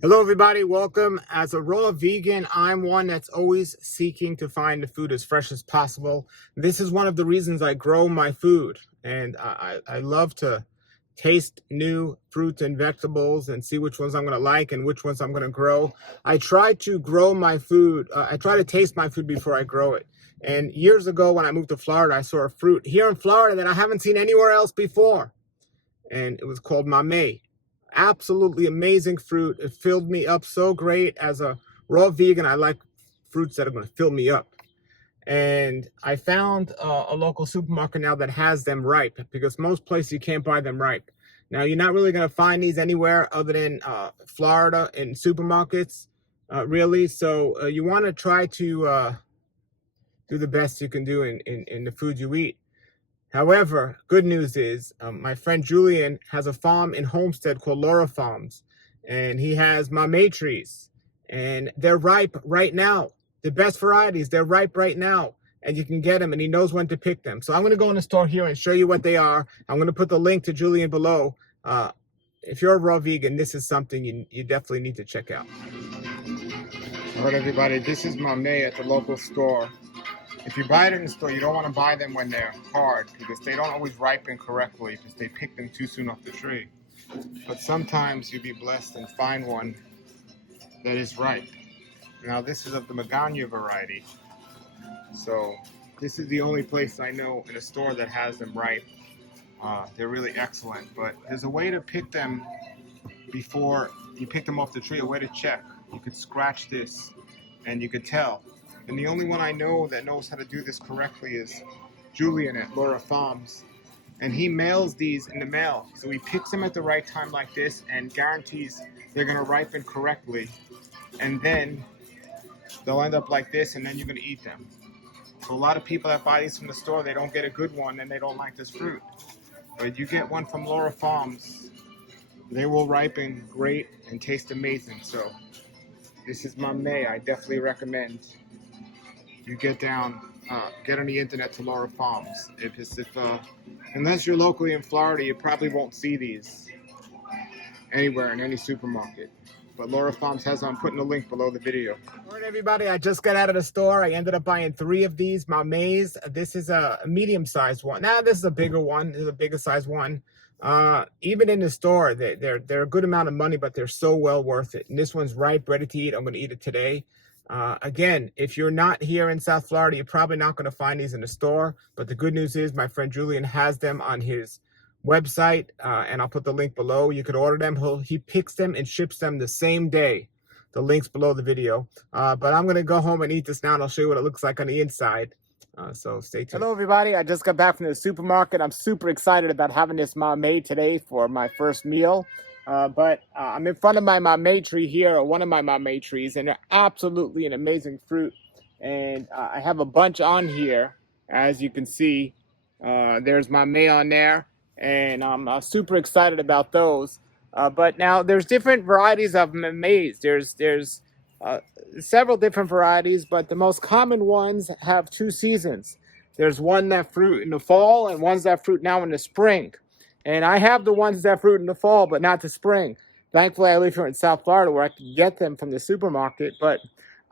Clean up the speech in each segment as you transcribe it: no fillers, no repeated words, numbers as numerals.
Hello everybody, welcome. As a raw vegan, I'm one that's always seeking to find the food as fresh as possible. This is one of the reasons I grow my food, and I love to taste new fruits and vegetables and see which ones I'm going to like and which ones I'm going to grow. I try to grow my food, I try to taste my food before I grow it. And years ago when I moved to Florida, I saw a fruit here in Florida that I haven't seen anywhere else before, and it was called Mamey. Absolutely amazing fruit. It filled me up so great. As a raw vegan, I like fruits that are going to fill me up. And I found a local supermarket now that has them ripe, because most places you can't buy them ripe. Now, you're not really going to find these anywhere other than Florida in supermarkets, really. So you want to try to do the best you can do in the food you eat. However, good news is my friend Julian has a farm in Homestead called Laura Farms, and he has mamey trees, and they're ripe right now. The best varieties, they're ripe right now, and you can get them, and he knows when to pick them. So I'm going to go in the store here and show you what they are. I'm going to put the link to Julian below. If you're a raw vegan, this is something you definitely need to check out. All right, everybody, this is mamey at the local store. If you buy it in the store, you don't want to buy them when they're hard, because they don't always ripen correctly because they pick them too soon off the tree. But sometimes you'll be blessed and find one that is ripe. Now this is of the Magana variety. So this is the only place I know in a store that has them ripe. They're really excellent, but there's a way to pick them before you pick them off the tree, a way to check. You could scratch this and you could tell. And the only one I know that knows how to do this correctly is Julian at Laura Farms. And he mails these in the mail. So he picks them at the right time like this and guarantees they're going to ripen correctly. And then they'll end up like this, and then you're going to eat them. So a lot of people that buy these from the store, they don't get a good one and they don't like this fruit. But you get one from Laura Farms, they will ripen great and taste amazing. So this is mamey. I definitely recommend you get on the internet to Laura Farms. Unless you're locally in Florida, you probably won't see these anywhere in any supermarket. But Laura Farms has them. I'm putting a link below the video. All right, everybody, I just got out of the store. I ended up buying 3 of these mameys. This is a medium-sized one. Now, this is a bigger one. This is a bigger size one. Even in the store, they're a good amount of money, but they're so well worth it. And this one's ripe, ready to eat. I'm going to eat it today. Again, if you're not here in South Florida, you're probably not going to find these in the store. But the good news is my friend Julian has them on his website, and I'll put the link below. You could order them. He picks them and ships them the same day. The link's below the video. But I'm going to go home and eat this now, and I'll show you what it looks like on the inside. So stay tuned. Hello, everybody. I just got back from the supermarket. I'm super excited about having this mamey today for my first meal. But I'm in front of my mamey tree here, or one of my mamey trees, and they're absolutely an amazing fruit. And I have a bunch on here, as you can see. There's mamey on there, and I'm super excited about those. But now there's different varieties of mameys. There's several different varieties, but the most common ones have 2 seasons. There's one that fruit in the fall, and one's that fruit now in the spring. And I have the ones that fruit in the fall, but not the spring. Thankfully, I live here in South Florida where I can get them from the supermarket, but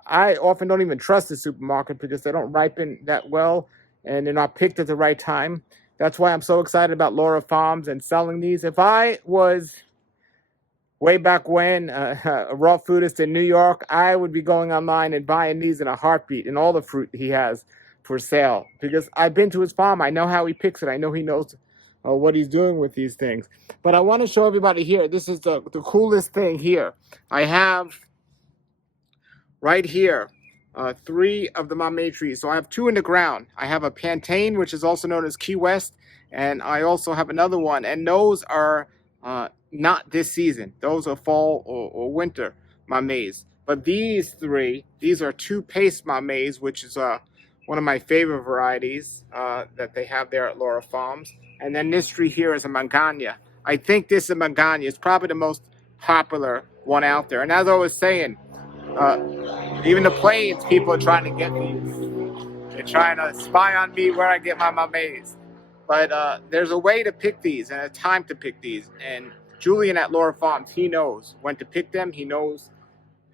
I often don't even trust the supermarket because they don't ripen that well and they're not picked at the right time. That's why I'm so excited about Laura Farms and selling these. If I was way back when a raw foodist in New York, I would be going online and buying these in a heartbeat and all the fruit he has for sale, because I've been to his farm. I know how he picks it. I know he knows what he's doing with these things. But I want to show everybody here. This is the coolest thing here. I have right here 3 of the mamey trees. So I have 2 in the ground. I have a plantain, which is also known as Key West, and I also have another one. And those are not this season. Those are fall or winter mameys. But these 3, these are 2 paste mameys, which is one of my favorite varieties that they have there at Laura Farms. And then this tree here is a Magana. I think this is a Magana. It's probably the most popular one out there. And as I was saying, even the plains, people are trying to get these. They're trying to spy on me where I get my mameys. But there's a way to pick these and a time to pick these. And Julian at Laura Farms, he knows when to pick them. He knows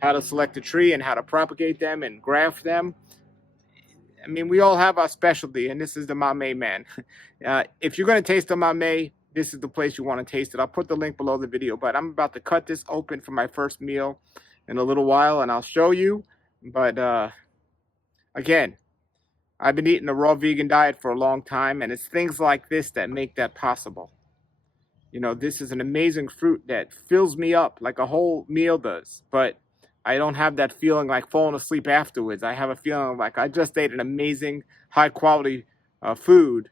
how to select a tree and how to propagate them and graft them. I mean, we all have our specialty, and this is the Mamey man. If you're going to taste the Mamey, this is the place you want to taste it. I'll put the link below the video, but I'm about to cut this open for my first meal in a little while, and I'll show you. But again, I've been eating a raw vegan diet for a long time, and it's things like this that make that possible. You know, this is an amazing fruit that fills me up like a whole meal does, but I don't have that feeling like falling asleep afterwards. I have a feeling like I just ate an amazing, high-quality food.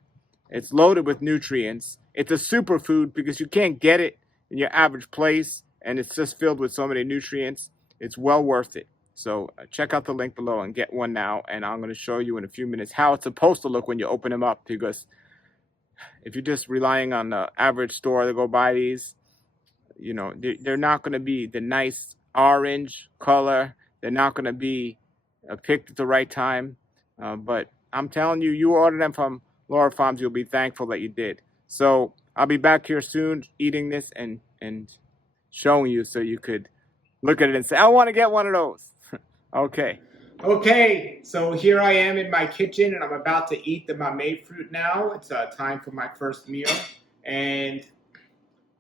It's loaded with nutrients. It's a superfood because you can't get it in your average place, and it's just filled with so many nutrients. It's well worth it. So check out the link below and get one now, and I'm going to show you in a few minutes how it's supposed to look when you open them up, because if you're just relying on the average store to go buy these, you know, they're not going to be the nice orange color. They're not going to be picked at the right time. But I'm telling you, you order them from Laura Farms, you'll be thankful that you did. So I'll be back here soon eating this and showing you so you could look at it and say, I want to get one of those. Okay, so here I am in my kitchen, and I'm about to eat the Mamey fruit now. It's time for my first meal, and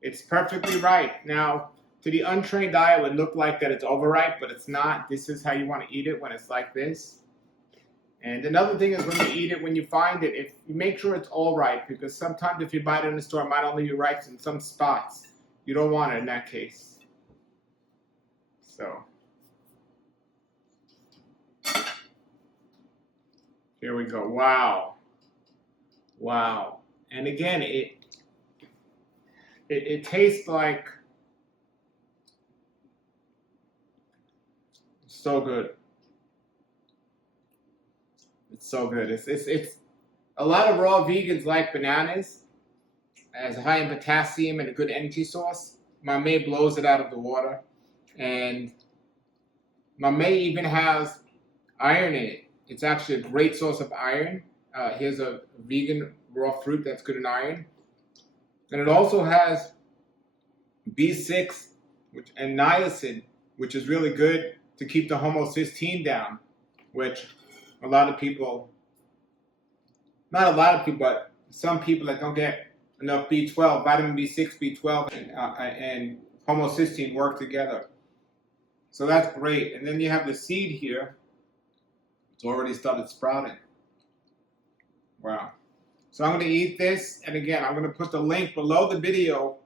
it's perfectly ripe. Now, to the untrained eye, it would look like that it's overripe, but it's not. This is how you want to eat it when it's like this. And another thing is when you eat it, when you find it, if you make sure it's all ripe, because sometimes if you buy it in the store, it might only be ripe in some spots. You don't want it in that case. So here we go. Wow. Wow. And again, it tastes like so good. It's so good. It's a lot of raw vegans like bananas as high in potassium and a good energy source. Mamey blows it out of the water, and Mamey even has iron in it. It's actually a great source of iron. Here's a vegan raw fruit that's good in iron. And it also has B6 and niacin, which is really good to keep the homocysteine down, which a lot of people, not a lot of people, but some people that don't get enough B12, vitamin B6, B12, and homocysteine work together. So that's great. And then you have the seed here. It's already started sprouting. Wow. So I'm going to eat this, and again, I'm going to put the link below the video.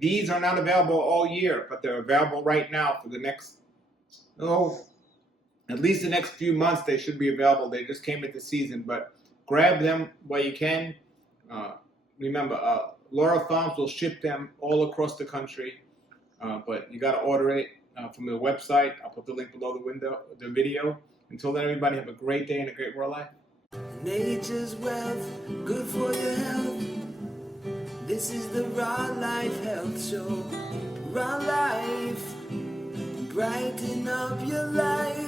These are not available all year, but they're available right now for the next, at least the next few months they should be available. They just came into season, but grab them while you can. Remember, Laura Farms will ship them all across the country, but you got to order it from the website. I'll put the link below the video. Until then, everybody have a great day and a great world life. Nature's wealth, good for your health. This is the Raw Life Health Show. Raw Life, brighten up your life.